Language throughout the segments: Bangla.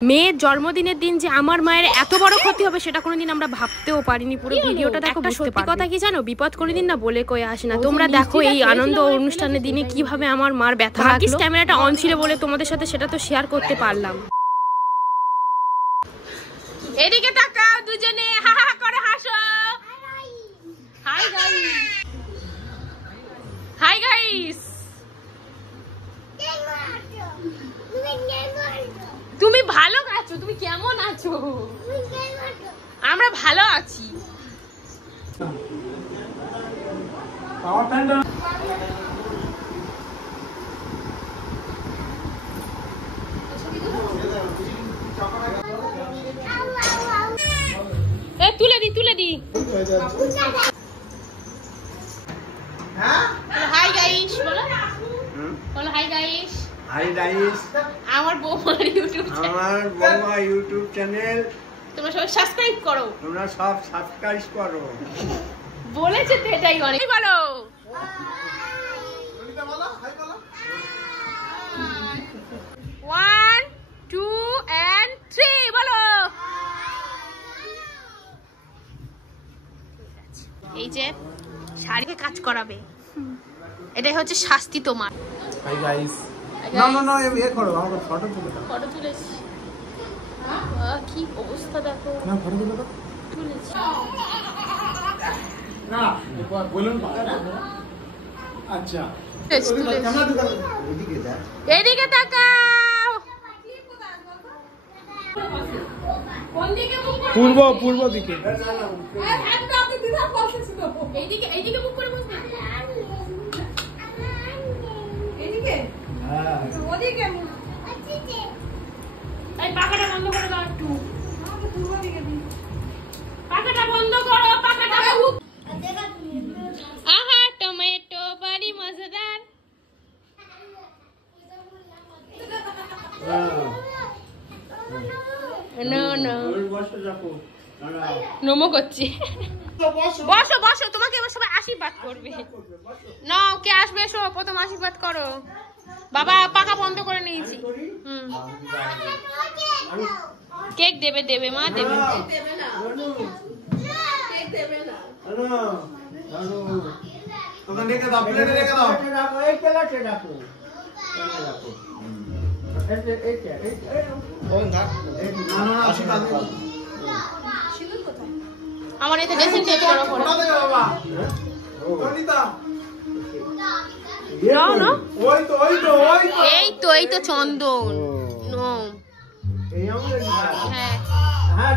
মেয়ের জন্মদিনের দিন যে আমার মায়ের এত বড় ক্ষতি হবে সেটা কোনোদিন আমরা ভাবতেও পারিনি। পুরো ভিডিওটা দেখো, বুঝতে পারবে। কথা কি জানো, বিপদ কোনোদিন না বলে কয়ে আসে না। তোমরা দেখো এই আনন্দ অনুষ্ঠানের দিনে কিভাবে আমার মার ব্যথা লাগলো। ক্যামেরাটা অন ছিল বলে তোমাদের সাথে সেটা তো শেয়ার করতে পারলাম। এদিকে তাকাও দুজনে, হা হা করে হাসো। Hi guys, hi guys. তুমি ভালো আছো? তুমি কেমন আছো? আমরা ভালো আছি। তুলে দি তুলে দি। হাই গাইস বলো, বলো হাই গাইস। হাই গাইস, আমার বৌমার ইউটিউব চ্যানেল তোমরা সবাই সাবস্ক্রাইব করো। তোমরা সব সাবস্ক্রাইব করো বলেছে তো, এটাই অনেক। বলো ওয়ান টু এন্ড থ্রি বলো। এই যে শাড়িকে কাজ করাবে, এটাই হচ্ছে শাস্তি তোমার। Hi guys. না না না, এ করো, আমাকে ফটো তুলে দাও। ফটো তুলেছি, কি অবস্থা দেখো। না ফটো তুলে দাও। তুলেছি না বলুন। আচ্ছা এদিকে তাকাও। পূর্ব পূর্ব দিকে। এইদিকে এইদিকে মুখ করে বসবে। এদিকে হ্যাঁ ওদিকে। এই পাখাটা বন্ধ করে দাও একটু। পাখাটা বন্ধ করো, পাখাটা। আহা টমেটো বাড়ি মজাদার। নো নো নমো করছি। বসো বসো, তোমাকে এবার সবাই আশীর্বাদ করবে। নাও, কে আসবে এসো, প্রথম আশীর্বাদ করো। বাবা পাখা বন্ধ করে নিয়েছি। কেক দেবে, দেবে মা দেবে। আমার এতে ড্রেসিং টেবিলের উপর। এই তো চন্দন। হ্যাঁ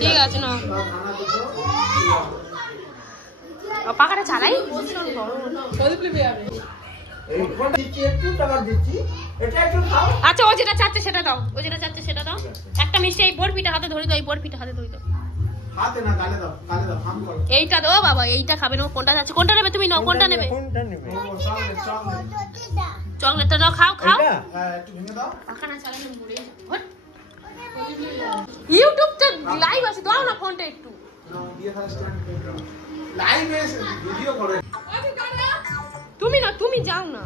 ঠিক আছে না, পাখাটা চালাই। আচ্ছা ও যেটা চাচ্ছে সেটা দাও, ও যেটা চাচ্ছে সেটা দাও। একটা মিষ্টি এই বরফিটা হাতে ধরে দাও, এই বরফিটা হাতে ধরে দাও। এইটা দাও বাবা, এইটা খাবে না। কোনটা চাচ্ছে, কোনটা নেবে তুমি? নাও, কোনটা নেবে? চকলেটটা দাও, খাও খাও। ইউটিউবটা লাইভ আছে, দাও না ফোনটা একটু। তুমি না, তুমি যাও না।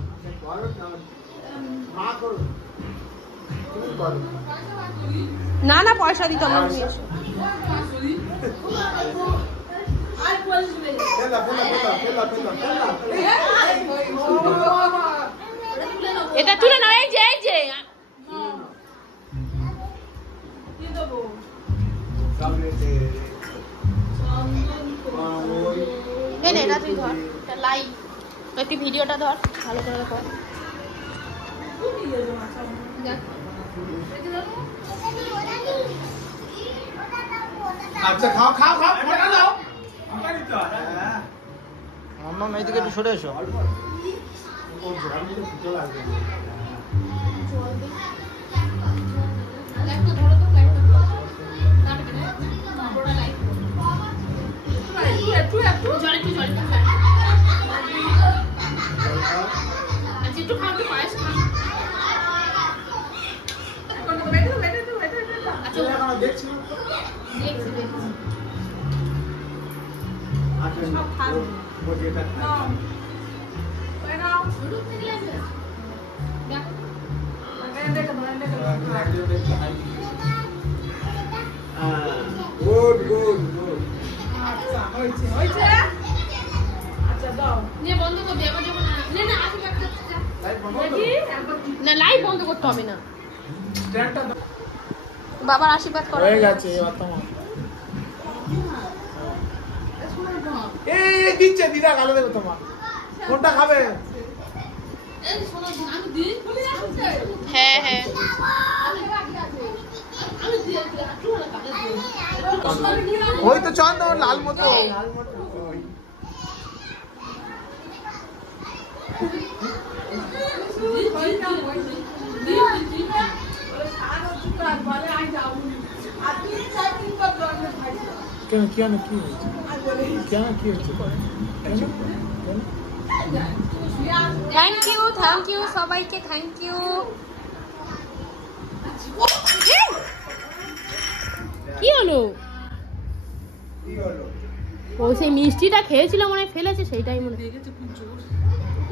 না না পয়সা দিতাম না। এটা তুলে নাও। এই যে এই যে এটা তুই ধর, লাইভ তুই ভিডিওটা ধর ভালো করে কর। আচ্ছা খাও খাও খাও, ফটো দাও। মাম্মা এইদিকে একটু সরে এসো। দেখছি দেখছি। গুড গুড গুড আচ্ছা হয়েছে হয়েছে আচ্ছা দাও নিয়ে বন্ধ করে দেব দেব না না আসি লাইট বন্ধ না লাইট বন্ধ করতে হবে না স্ট্যান্ডটা বাবার আশীর্বাদ করো হয়ে গেছে এবার তোমার এই দিচ্ছে দিদা গালে দেবে তোমার কোনটা খাবে হ্যাঁ হ্যাঁ ওই তো চন্দন লাল মতো কেন কেন কি হয়েছে কেন কি হয়েছে থ্যাংক ইউ সবাইকে থ্যাংক ইউ কি হলো ও সেই মিষ্টিটা খেয়েছিল মনে হয় ফেলেছে সেইটাই মনে হয়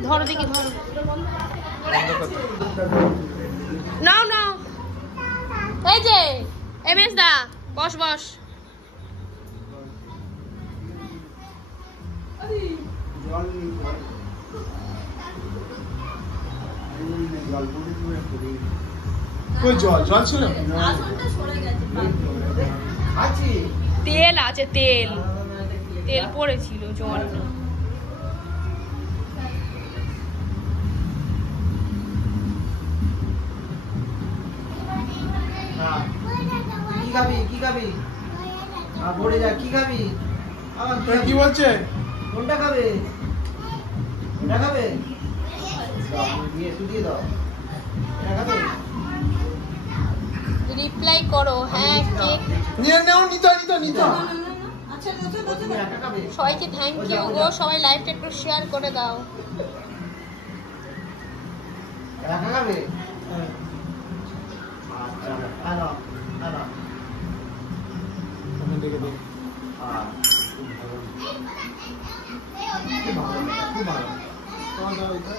ধরো দেখি ধরো নাও নাও এই যে এমএস দা বস বস জল নি জল কই জল জল ছিল আছে তেল আছে তেল তেল পড়েছিল জল না কি খাবি কি খাবি পড়ে যা কি খাবি কি বলছে কোনটা খাবে এটা খাবে দিয়ে শুকিয়ে দাও এটা খাবে রিপ্লাই করো হ্যাঁ কেক নিয়ে নাও নিতে নিতে একটা খাবে সবাইকে থ্যাংক ইউ গো সবাই লাইভটা একটু শেয়ার করে দাও একা খাবে আচ্ছা আনো আনো আমি দেখে দেখি খুব ভালো তোমার দাও এটা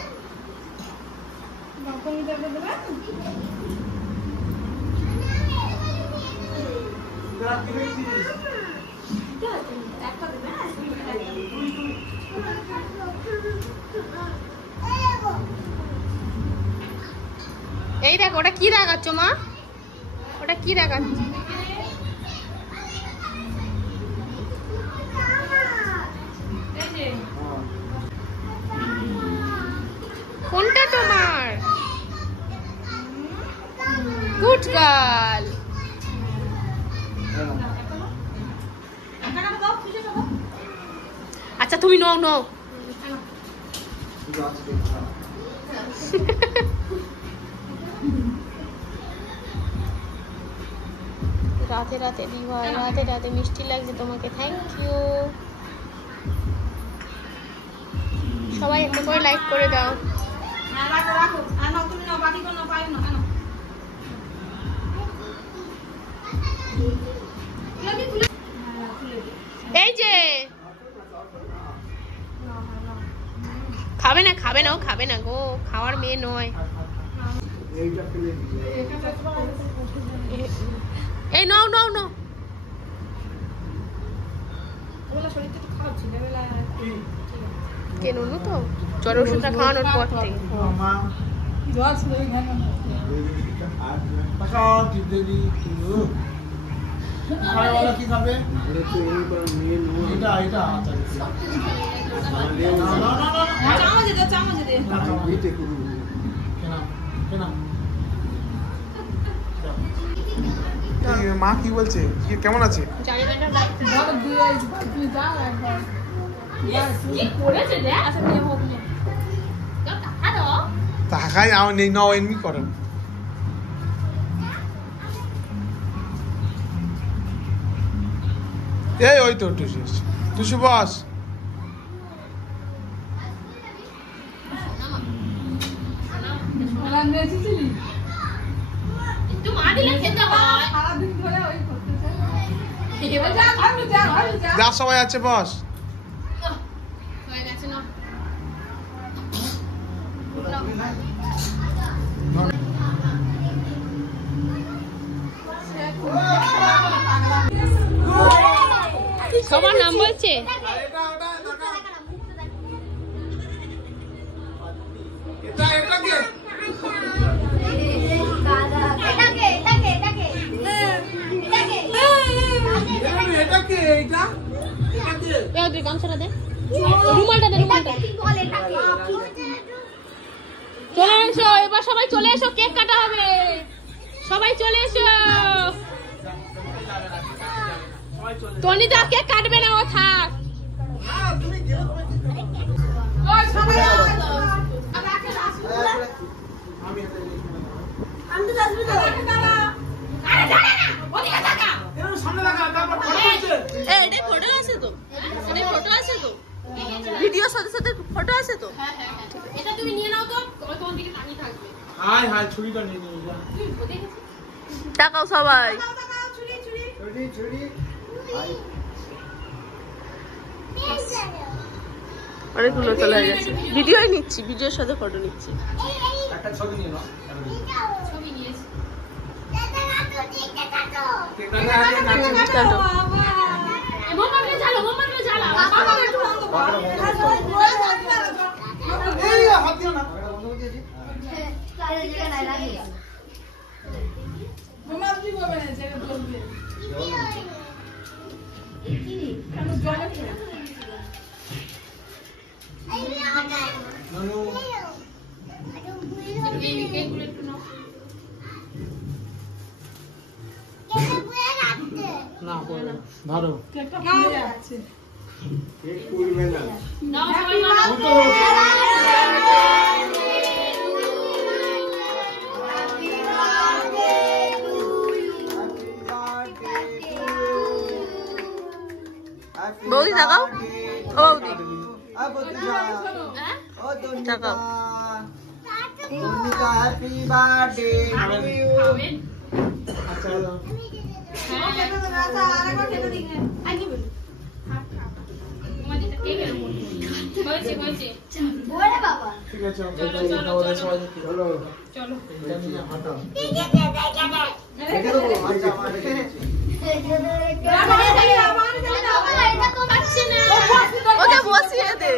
এই দেখো ওটা কি দেখাচ্ছ মা ওটা কি দেখাচ্ছ কোনটা তোমার গুড গার্ল আচ্ছা তুমি নাও নাও রাতে রাতে বিবাহ রাতে রাতে মিষ্টি লাগছে তোমাকে থ্যাংক ইউ সবাই একটা করে লাইক করে দাও এই যে খাবে না ও খাবে না গো খাওয়ার মেয়ে নয় এই নাও নাও নাও কেন তো জ্বর ওষুধটা খাওয়ানোর পর থেকে কি খাবে এটা এটা মা কি বলছে কেমন আছে টাকাই আমার নেই নাও এমনি করো এই ওই তো টুসু বস যা সবাই আছে বস আছে না সবার নাম বলছে গামছাটা দে রুমালটা দে রুমালটা চলে এসো এবার সবাই চলে এসো কেক কাটা হবে সবাই চলে এসো টনিদা কেক কাটবে না ও থাক ফটো আছে তো ফটো আছে তো ভিডিওর সাথে সাথে ফটো আছে তো এটা তুমি নিয়ে নাও তো তোমার দিকে তাকিয়ে থাকবে হাই হাই ছুরিটা নিয়ে নিয়ে যা তাকাও সবাই অনেকগুলো চলে গেছে ভিডিওই নিচ্ছি ভিডিওর সাথে ফটো নিচ্ছি একটা ছবি নিয়ে নাও ছবি নিয়েছি কাটো মোমবাতি জ্বালো এই হাত দিও না বন্ধ করে দিয়েছি না ধরো বৌদি তাকাও ও বৌদি তাকাও হ্যাপি বার্থডে ঠিক আছে চলো ওকে বসিয়ে দে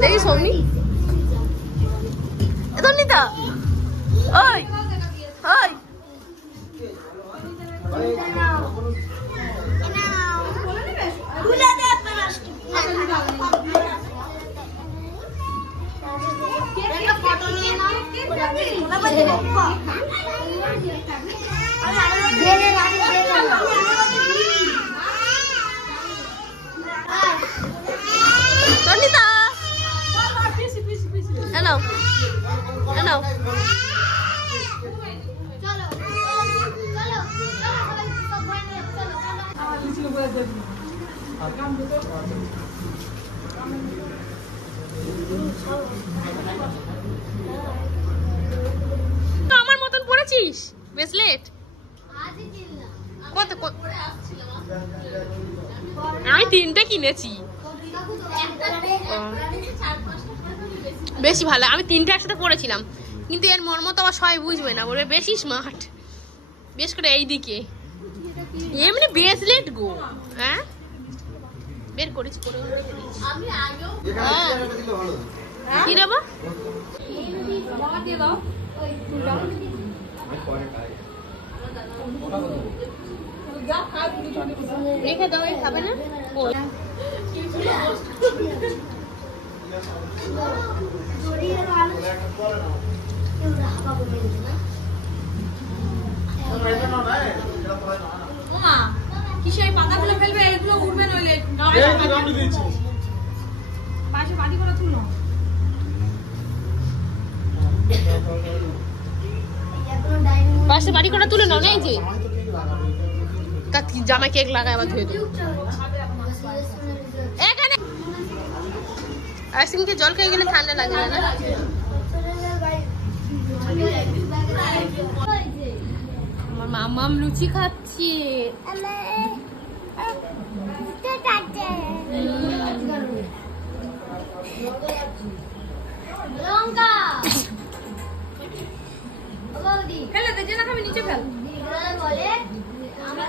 দেখি সৌমি এদনিতা ওই ওই Tonita hello hello আমার মতন পড়েছিস ব্রেসলেট কত আমি 3টে কিনেছি বেশি ভালো আমি 3টে একসাথে পড়েছিলাম কিন্তু এর মর্ম তো আবার সবাই বুঝবে না বলবে বেশি স্মার্ট বেশ করে এইদিকে এমনি ব্রেসলেট গো হ্যাঁ বের করেছি পরে কি দেবো দিয়ে দাও রেখে দাও খাবে না কিসে পাতাগুলো ফেলবে এগুলো উড়বে নইলে পাশে বাদি করে তুলো পাশে বাড়ি করে তুলে নাও এই যে জামা কেক লাগায় আবার ধুয়ে দেবো। এখানে আইসক্রিমকে জল খেয়ে গেলে ঠান্ডা লাগে না? আমার মামাম লুচি খাচ্ছে। লঙ্কা ফেলে দে, না খাবি নিচে ফেল। বলে আমার